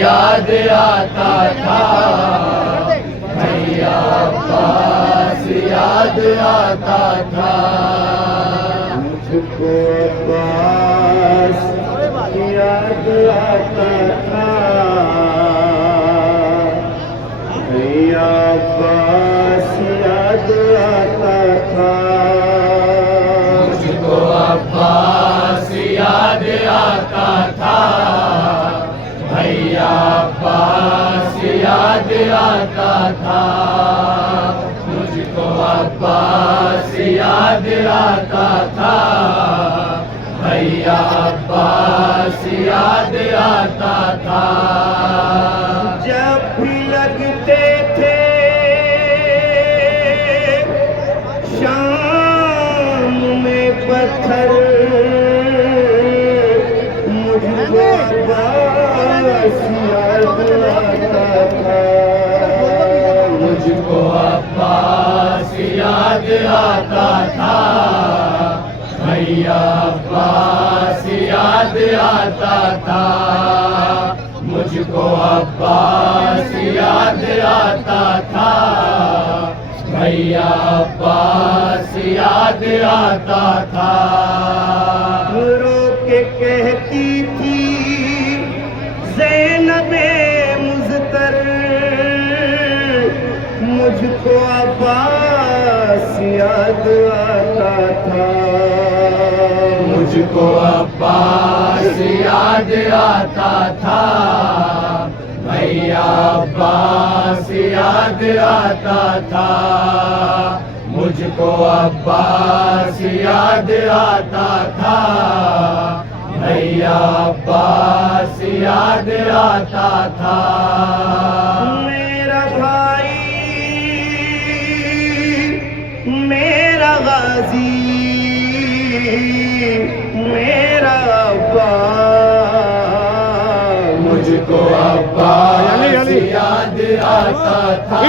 याद आता था, भैया अब्बास याद आता था। मुझको अब्बास याद आता था, भैया अब्बास याद आता था। मुझको अब्बास याद आता था, भैया अब्बास याद आता था। मुझको अब्बास याद आता था, भैया अब्बास याद आता था। जब भी लगते थे शाम में पत्थर, मुझको अब्बास याद आता था। मुझको अब्बास याद आता था, भैया अब्बास याद आता था। मुझको अब्बास याद आता था, भैया अब्बास याद आता था। रो के कहती थी ज़ैनबे मुज़्तर, मुझको अब्बास याद आता था। मुझको अब्बास याद आता था, भैया अब्बास याद आता था। मुझको अब्बास याद आता था, भैया अब्बास याद आता था। मेरा भाई मेरा गाजी मेरा अब्बास, मुझको अब्बास याद आता था,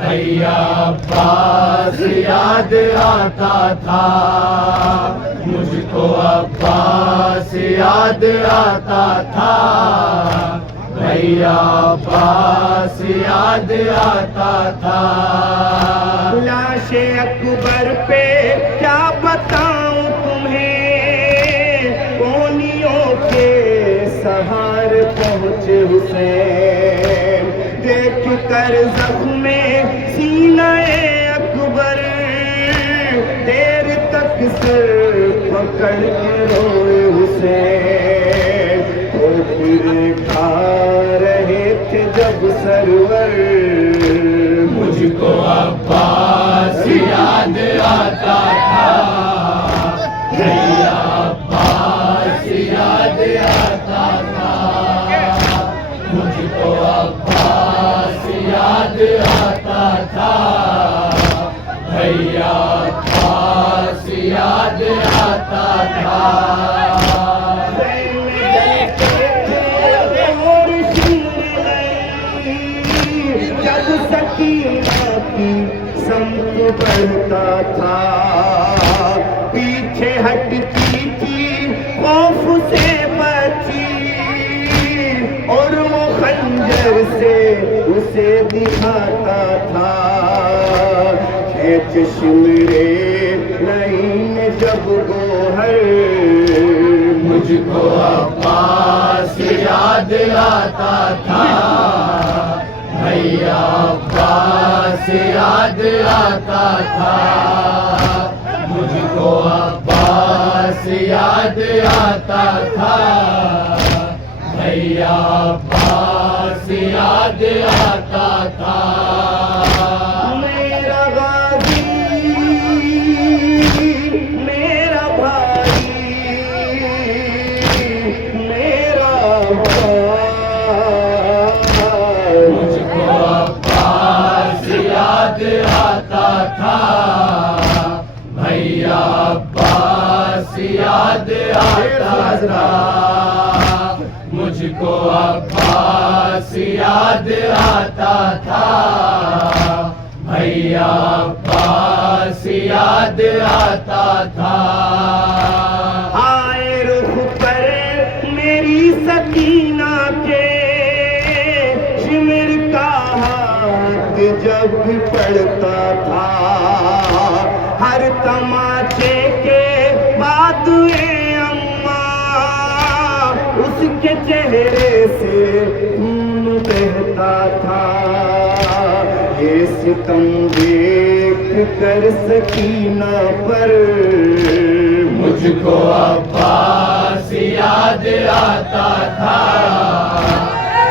भैया अब्बास याद आता था। मुझको अब्बास याद आता था, भैया अब्बास याद आता था। लाशे अकबर पे क्या बताऊं तुम्हें, कोनियों के सहारे पहुंचे हुसैन। देख कर जख्मे सीनाए अकबर, देर तक सर पकड़ के रोए हुसैन। तो फिर खा रहे थे जब सरवर, मुझको अब्बास याद आता था, भैया अब्बास याद आता था। मुझको अब्बास याद आता था, भैया अब्बास याद आता था। जब सकीना की संत बढ़ता था, पीछे हटती थी खौफ से बची, और वो खंजर से उसे दिखाता था। चश्मे नहीं जब गोहर, मुझको अब्बास याद आता था, भैया अब्बास याद आता था। मुझको अब्बास याद आता था, भैया अब्बास याद आता था। मेरा गाजी मेरा भाई मेरा भाई, मुझको अब्बास याद आता था, भैया अब्बास याद आता था। मुझको अब्बास याद आता था, भैया अब्बास याद आता था। आए रुख पर मेरी सकीना के जब भी पड़ता था, हर तमाचे के बाद ये अम्मा उसके चेहरे से खून बहता था। ये सितम देख कर सकीना पर मुझको अब्बास याद आता था,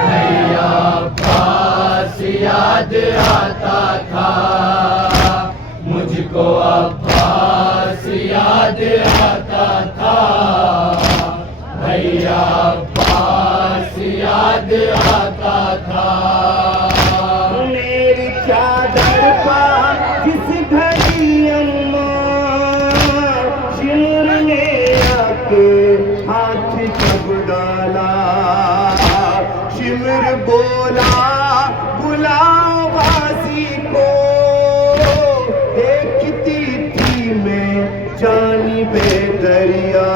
भैया अब्बास याद आता था, मुझको अब्बास याद आता था, भैया अब्बास याद आता था। मेरी चादर पा जिस घड़ी अम्मा शिमर ने आके हाथ जब डाला, शिमर बोला बुलाओ बासी को, देखती थी मैं जानी बेदरिया,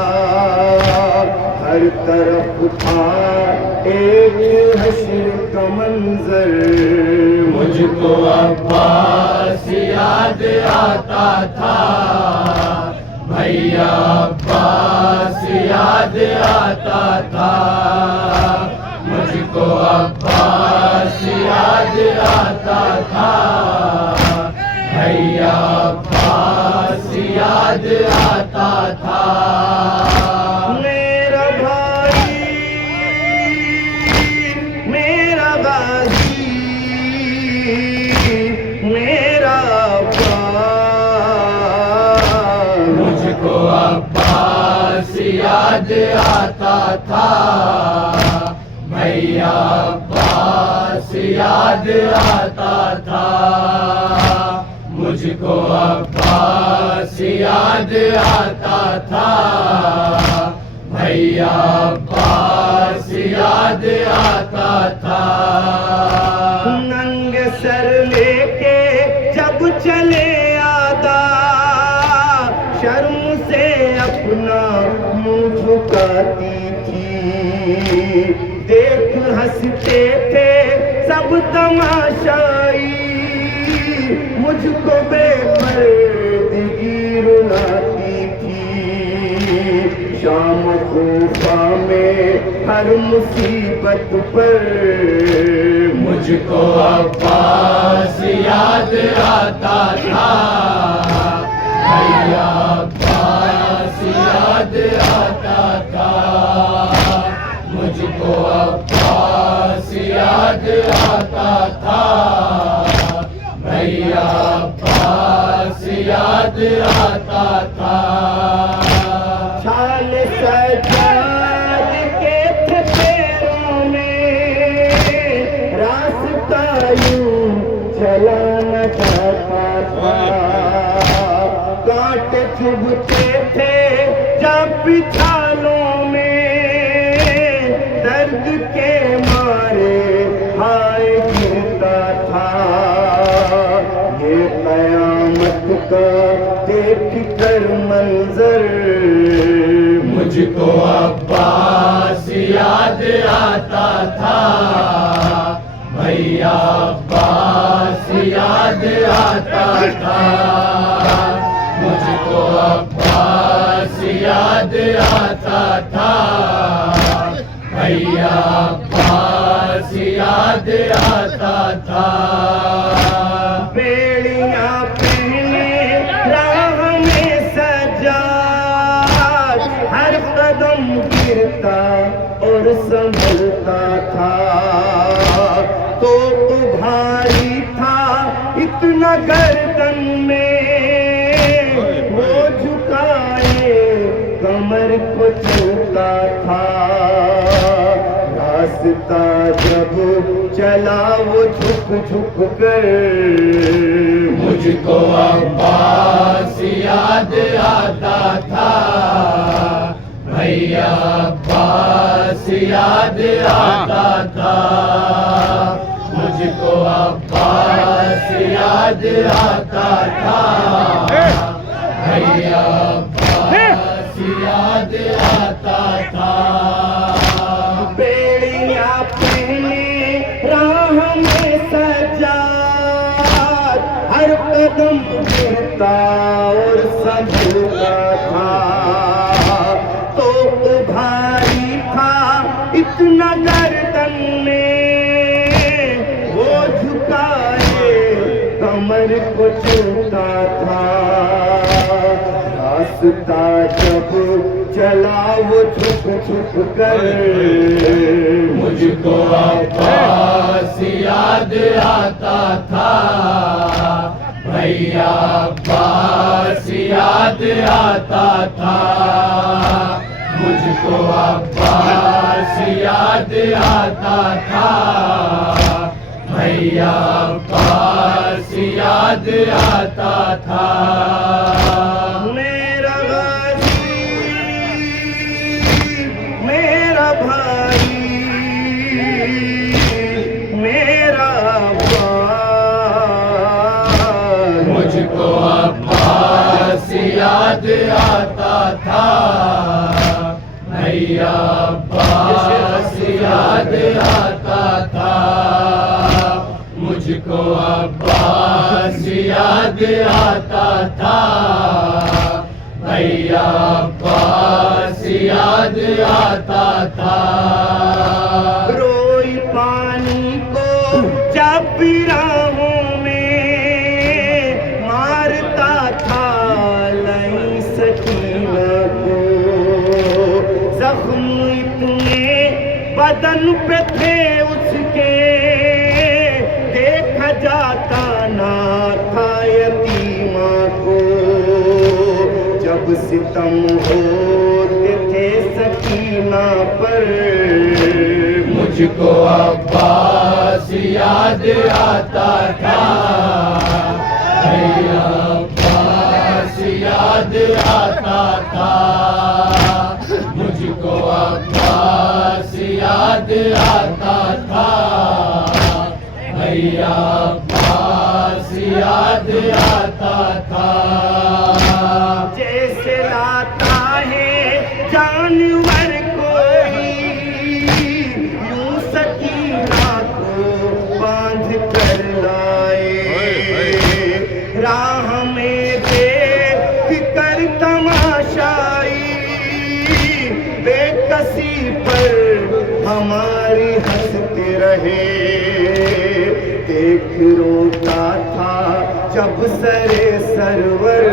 हर तरफ था एक हश्र का मंजर। मुझको अब्बास याद आता था, भैया अब्बास याद आता था, मुझको अब्बास याद आता था, भैया अब्बास याद आता था। मेरा भाई मेरा गाजी मेरा बाप, मुझको अब्बास याद आता था, भैया अब्बास याद आता था, मुझको अब्बास याद आता था, भैया अब्बास याद आता था। नंगे सर लेके जब चले आता, शर्म से अपना मुंह झुकाती थी, देख हंसते थे सब तमाशाई, मुझको बेपर्दगी रुलाती थी। शाम खूफा में हर मुसीबत पर मुझको अब्बास याद आता था, भैया अब्बास याद आता था, मुझको अब्बास याद आता था, भैया अब्बास याद आता था। छाल सजाद के थे पैरों में, रास्ता यूं चला न जाता था, कांटे चुभते थे जब पिछालों में, दर्द के मारे हाय गिरता था। ये कयामत का देख कर मंजर मुझको अब्बास याद आता था, भैया अब्बास याद आता था, मुझको अब्बास याद आता था, भैया अब्बास याद आता था। बेड़ियां पहने राह में सजा, हर कदम गिरता और संभलता था, तो भारी था इतना गर्दन में, वो झुकाए कमर को चलता था, रास्ता जब चला वो झुक झुक कर मुझको अब्बास याद आता था, भैया अब्बास याद आता था, मुझको अब्बास याद आता था, भैया अब्बास याद आता था। बेड़ियां पहने राह में सजा, कदम गिरता और सबका था, तो भारी था इतना गर्दन में, वो झुकाए कमर को छूता था। रास्ता जब चला वो छुप छुप कर, मुझको अब्बास याद आता था, भैया अब्बास याद आता था, मुझको अब्बास याद आता था, भैया अब्बास याद आता था। मेरा गाजी मेरा भाई मेरा अब्बास, मुझको अब्बास याद आता था, भैया अब्बास याद आता था, मुझको अब्बास याद आता था, भैया अब्बास याद आता था। रोई पानी को जब राहों में, मारता था लई सकीना को, जख्म इतने बदन पे थे उसके, देखा जाता ना था यतीमा को, जब सितम होते थे सकीना पर, मुझको अब्बास याद आता था, भैया अब्बास याद आता था, मुझको अब्बास याद आता था, भैया अब्बास याद आता था। जैसे लाता है जानवर कोई, यूं सकीना को बांध कर लाए, राह में देख कर तमाशाई, बेकसी पर हमारी हंसते रहे, देख रोता था जब सरे सरवर,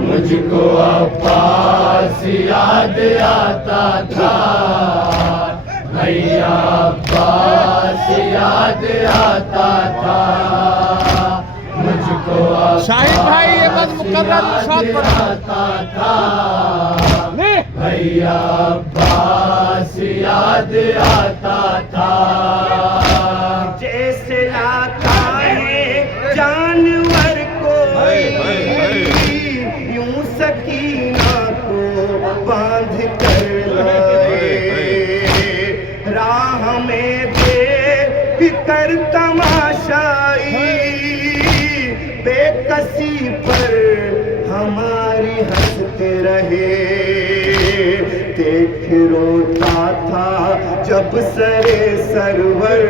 मुझको अब्बास याद आता था, भैया अब्बास याद आता था, मुझको शाहिद भाई ये बस मुकर्रर याद आता था, भैया अब्बास याद आता था। जैसे लाता है जानवर को यूं सकीना को बांध कर लाए, राह में देख कर तमाशाई, बेकसी पर हमारी हंसते रहे, देख रोता था जब सरे सरवर,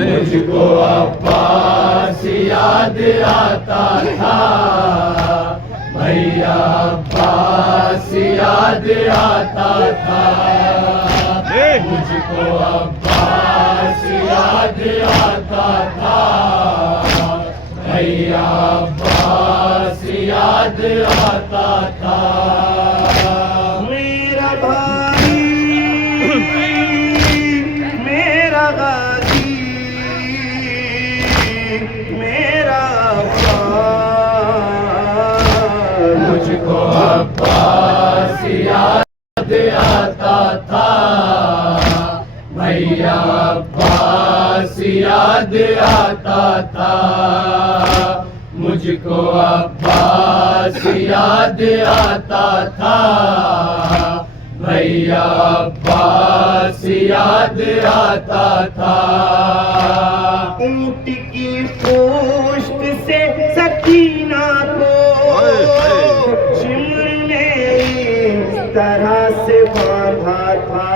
मुझको अब्बास याद आता था, भैया अब्बास याद आता था, मुझको अब्बास याद आता था, भैया अब्बास याद आता था। मेरा भाई मेरा गाजी मेरा अब्बास, मुझको अब्बास याद आता था, भैया अब्बास याद आता था, मुझको अब्बास याद आता था, भैया अब्बास याद आता था। ऊंट की पोस्ट से सकीना को शिमर ने इस तरह से बांधा था,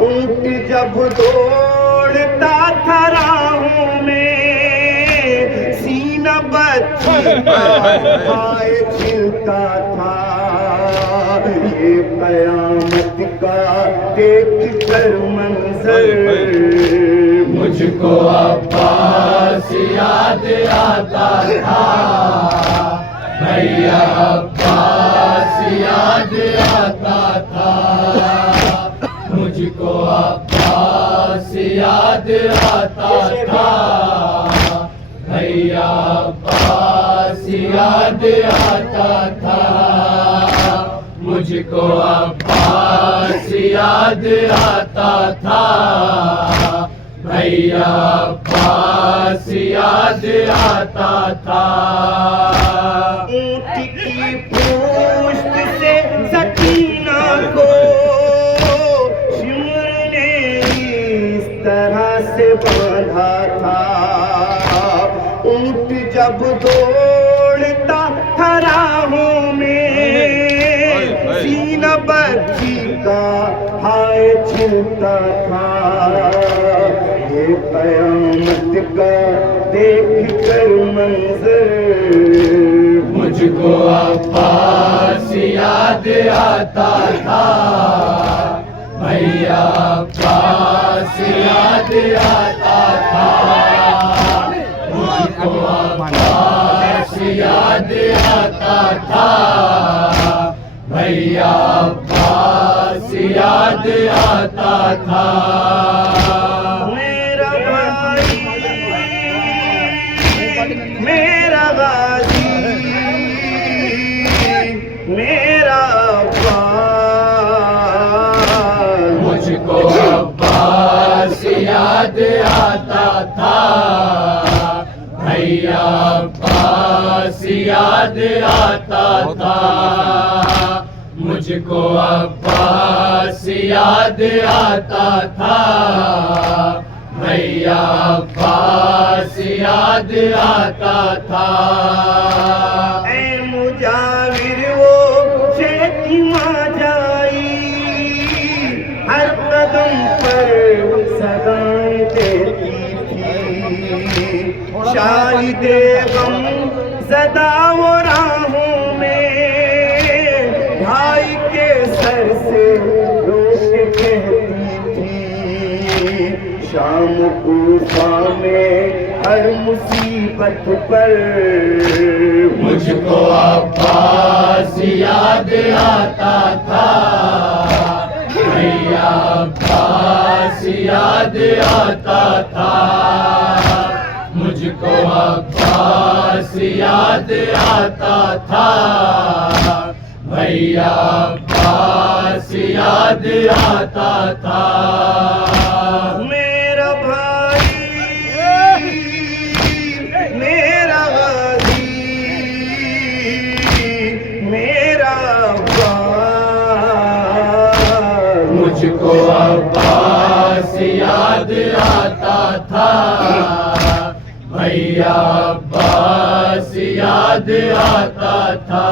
ऊंट जब दौड़ता था राहों में, हाय छिलता था, ये कयामत का देख कर मंजर मुझको अब्बास याद आता था, भैया अब्बास याद आता था, मुझको अब्बास याद आता था, भैया अब्बास याद आता था, मुझको अब्बास याद आता था, भैया अब्बास याद आता था। ऊँट की पूंछ से सकीना को शिमर ने इस तरह से बांधा था, ऊँट जब दौड़ता था राहों में, सीना बच्ची का हाय छिलता था, ये कयामत का देख कर मंजर मुझको अब्बास याद आता था, भैया अब्बास याद आता था, मुझको अब्बास याद आता था, भैया अब्बास याद आता था। मेरा भाई मेरा गाजी मेरा अब्बास, मुझको अब्बास याद आता था, भैया अब्बास याद आता था, मुझको अब्बास याद आता था, भैया अब्बास याद आता था। ऐ मुजाविर वो शेखिमा जाई, हर कदम पर सदाएं देती थी, शाहिदे गम ज़दा वो राहों में, भाई के सर से रोक कहती थी, शाम कूफा में हर मुसीबत पर मुझको अब्बास याद आता था, भैया अब्बास याद आता था, मुझको अब्बास याद आता था, भैया अब्बास याद आता था। मेरा भाई मेरा गाजी मेरा अब्बास, मुझको अब्बास याद आता था, भैया अब्बास याद आता था।